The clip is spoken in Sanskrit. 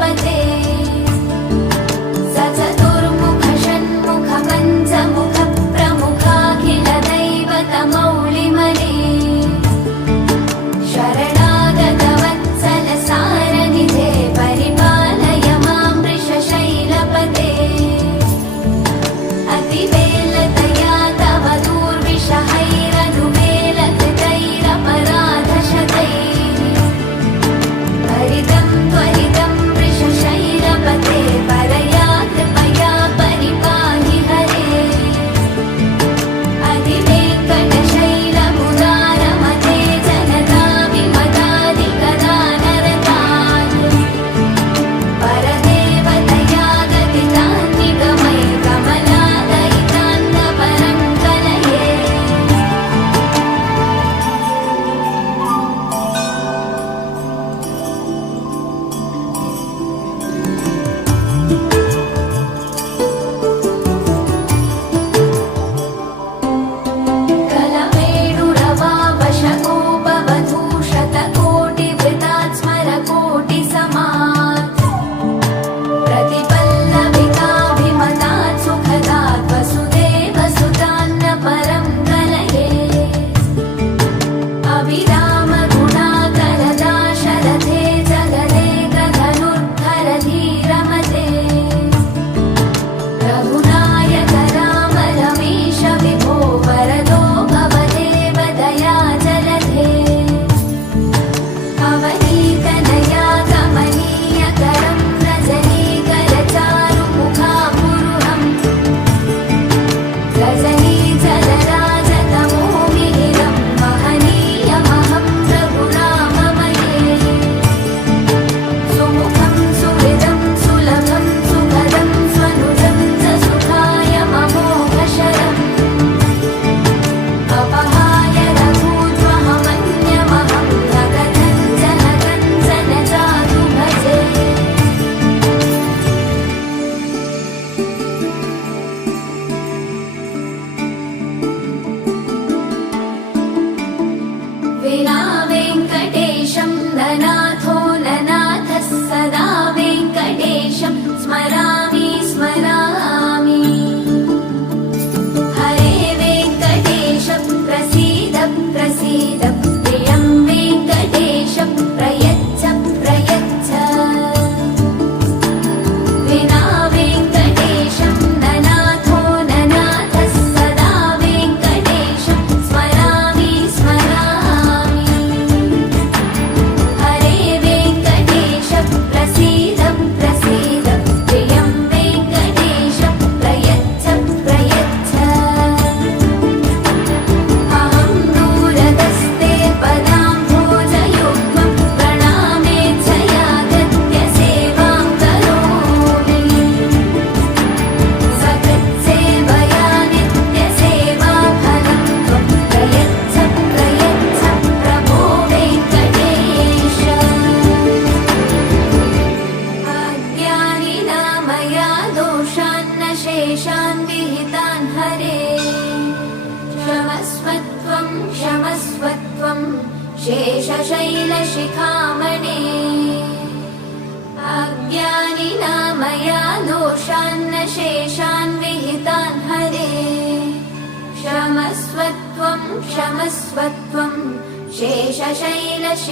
शैलपते सचतुर्मुख षण्मुख पञ्चमुख प्रमुखाखिल दैवतमौलिमने शरणागत वत्सल सारनिधे परिपालय मां वृषशैलपते अतिवेलतया तव दूर्विषहैरनुवेलकृतैरपराधशतैः त्वरितं त्वरितं वृषशैलपते परया कृपया परिपाहि हरे अधिवेङ्कटशैलमुदारमते जनताभिमदादिकदानरतान् परदेवतया गतितान् निगमय कमलादयितान् परं कलये कलमेणुरवावशकोपवधूशतकोटिवृतात् स्मरकोटिसमात् प्रतिपल्लविकाभिमतात् सुखदात् वसुदेवसुतान्न परं कलये अविरामगुणाकरदाशरथे जगदे गधनुर्धर धीरमते रघुनायक राम रमेश विभो वरदो भवदेव दयाजलधे अवनीतनया कमनीयकरं रजनीकरचारुमुखापुरुहं रजनीजलराजतमो मिहिरं महनीयमहं रघुराममये सुमुखं सुहृदं सुलभं सुभदं स्वनुजं च सुखाय ममोघशरम् अपहाय रघूत्वहमन्यमहं न कथञ्चन कञ्चन जातु भजे विना वेङ्कटेशं ननाथो ननाथः सदा वेङ्कटेशं स्मरामि स्मरामि हरे वेङ्कटेश प्रसीद प्रसीद प्रियं वेङ्कटेश प्रयच्छ प्रयच्छ विना वेङ्कटेशं ननाथो ननाथः सदा वेङ्कटेशं स्मरामि स्मरामि हरे वेङ्कटेश प्रसीद प्रसीद प्रियं वेङ्कटेश प्रयच्छ प्रयच्छ अहं दूरदस्ते पदाम्भोजयुग्मं प्रणामेच्छयागत्य सेवां करोमि सकृत्सेवया नित्यसेवाफलं त्वं प्रयच्छ प्रयच्छ प्रभो वेङ्कटेश अज्ञानिना मया दोषान्न शेषान् विहितान् हरे क्षमस्वत्वं क्षमस्वत्वं शेषशैलशिखामणे अज्ञानिना मया दोषान्न शेषान् विहितान् हरे क्षमस्वत्वं क्षमस्वत्वं शेषशैलशिखामणे